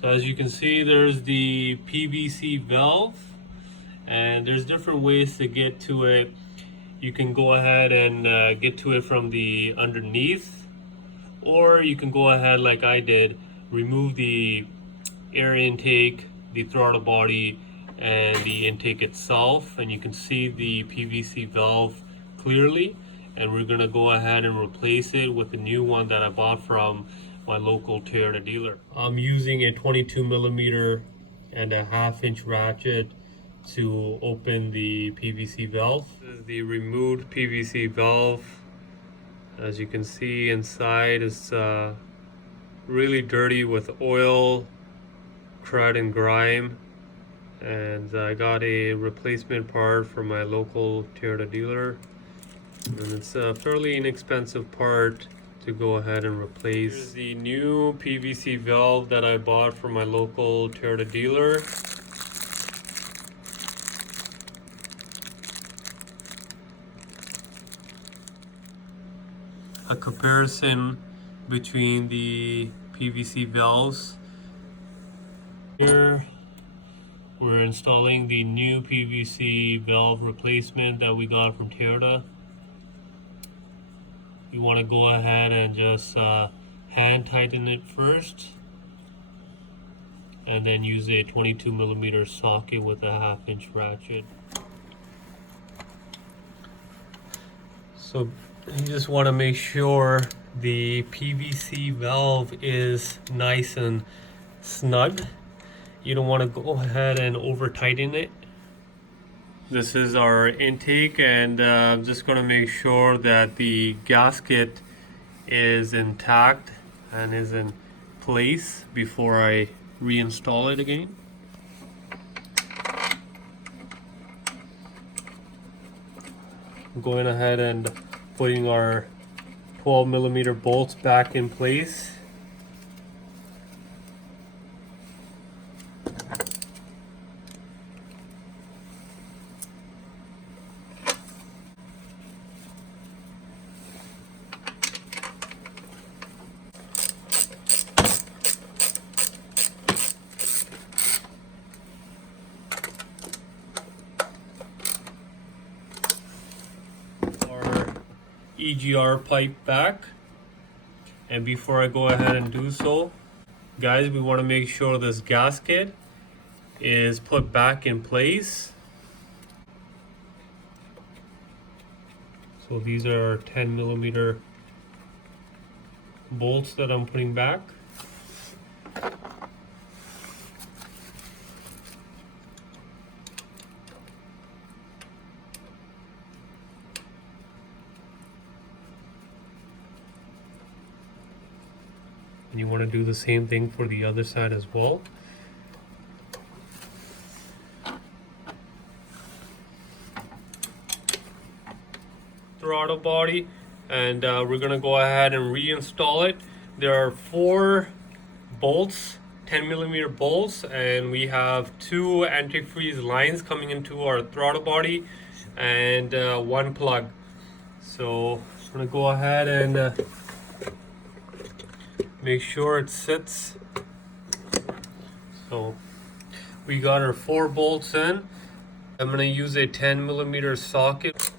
So as you can see, there's the PVC valve, and there's different ways to get to it. You can go ahead and get to it from the underneath, or you can go ahead like I did, remove the air intake, the throttle body, and the intake itself, and you can see the PVC valve clearly. And we're gonna go ahead and replace it with a new one that I bought from my local Toyota dealer. I'm using a 22mm and a 1/2 inch ratchet to open the PVC valve. This is the removed PVC valve. As you can see, inside is really dirty with oil, crud and grime, and I got a replacement part from my local Toyota dealer, and it's a fairly inexpensive part to go ahead and replace. Here's the new PVC valve that I bought from my local Toyota dealer. A comparison between the PVC valves. Here we're installing the new PVC valve replacement that we got from Toyota. You want to go ahead and just hand tighten it first, and then use a 22mm socket with a 1/2 inch ratchet. So you just want to make sure the PVC valve is nice and snug. You don't want to go ahead and over tighten it. This is our intake, and I'm just going to make sure that the gasket is intact and is in place before I reinstall it again. I'm going ahead and putting our 12mm bolts back in place. EGR pipe back, and before I go ahead and do so, guys, we want to make sure this gasket is put back in place. So these are 10mm bolts that I'm putting back. And you want to do the same thing for the other side as well. Throttle body, and we're going to go ahead and reinstall it. There are 4 bolts, 10mm bolts, and we have 2 antifreeze lines coming into our throttle body, and 1 plug. So I'm going to go ahead and make sure it sits. So we got our 4 bolts in. I'm going to use a 10mm socket.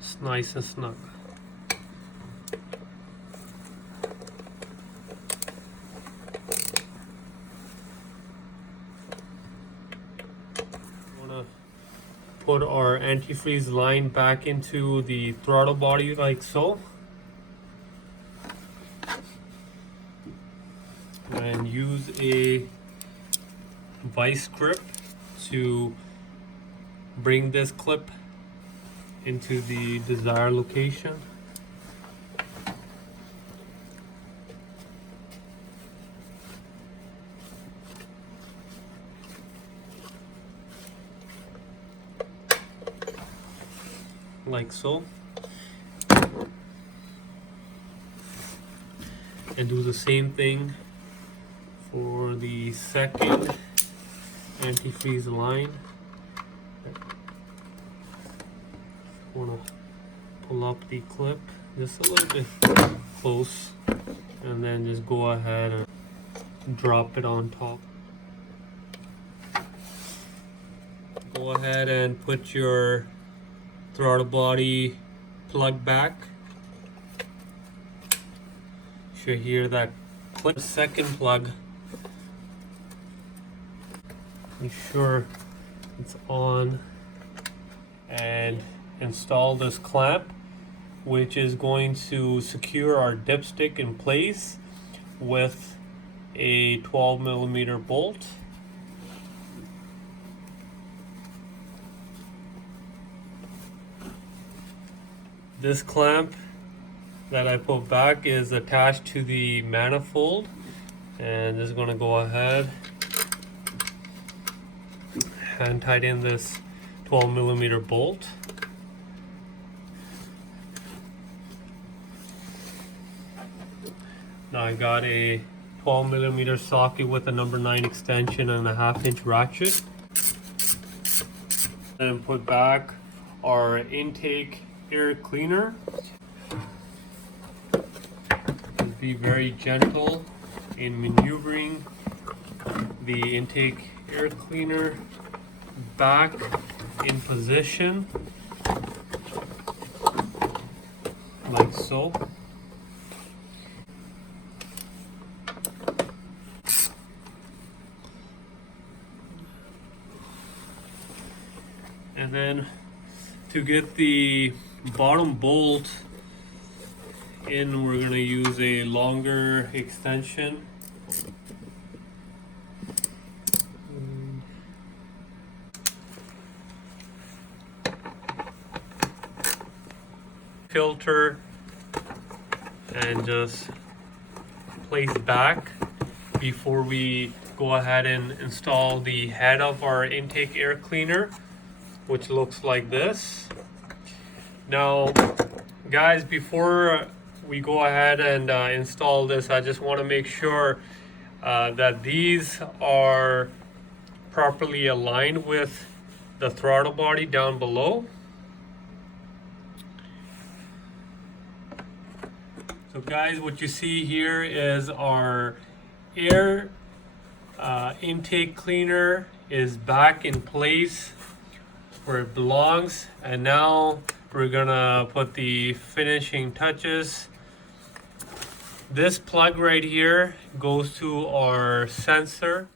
It's nice and snug. Put our antifreeze line back into the throttle body like so, and use a vice grip to bring this clip into the desired location. Like so, and do the same thing for the second antifreeze line. want to pull up the clip just a little bit close, and then just go ahead and drop it on top. Go ahead and put your throttle body plug back. You should hear that click. Second plug, make sure it's on, and install this clamp, which is going to secure our dipstick in place with a 12mm bolt. This clamp that I put back is attached to the manifold, and just going to go ahead and tighten this 12mm bolt. Now I got a 12mm socket with a number 9 extension and a 1/2-inch ratchet. And put back our intake air cleaner. Be very gentle in maneuvering the intake air cleaner back in position, like so. And then to get the bottom bolt in, we're going to use a longer extension. Filter and just place back before we go ahead and install the head of our intake air cleaner, which looks like this. Now guys, before we go ahead and install this, I just want to make sure that these are properly aligned with the throttle body down below. So guys, what you see here is our air intake cleaner is back in place where it belongs, and now we're gonna put the finishing touches. This plug right here goes to our sensor.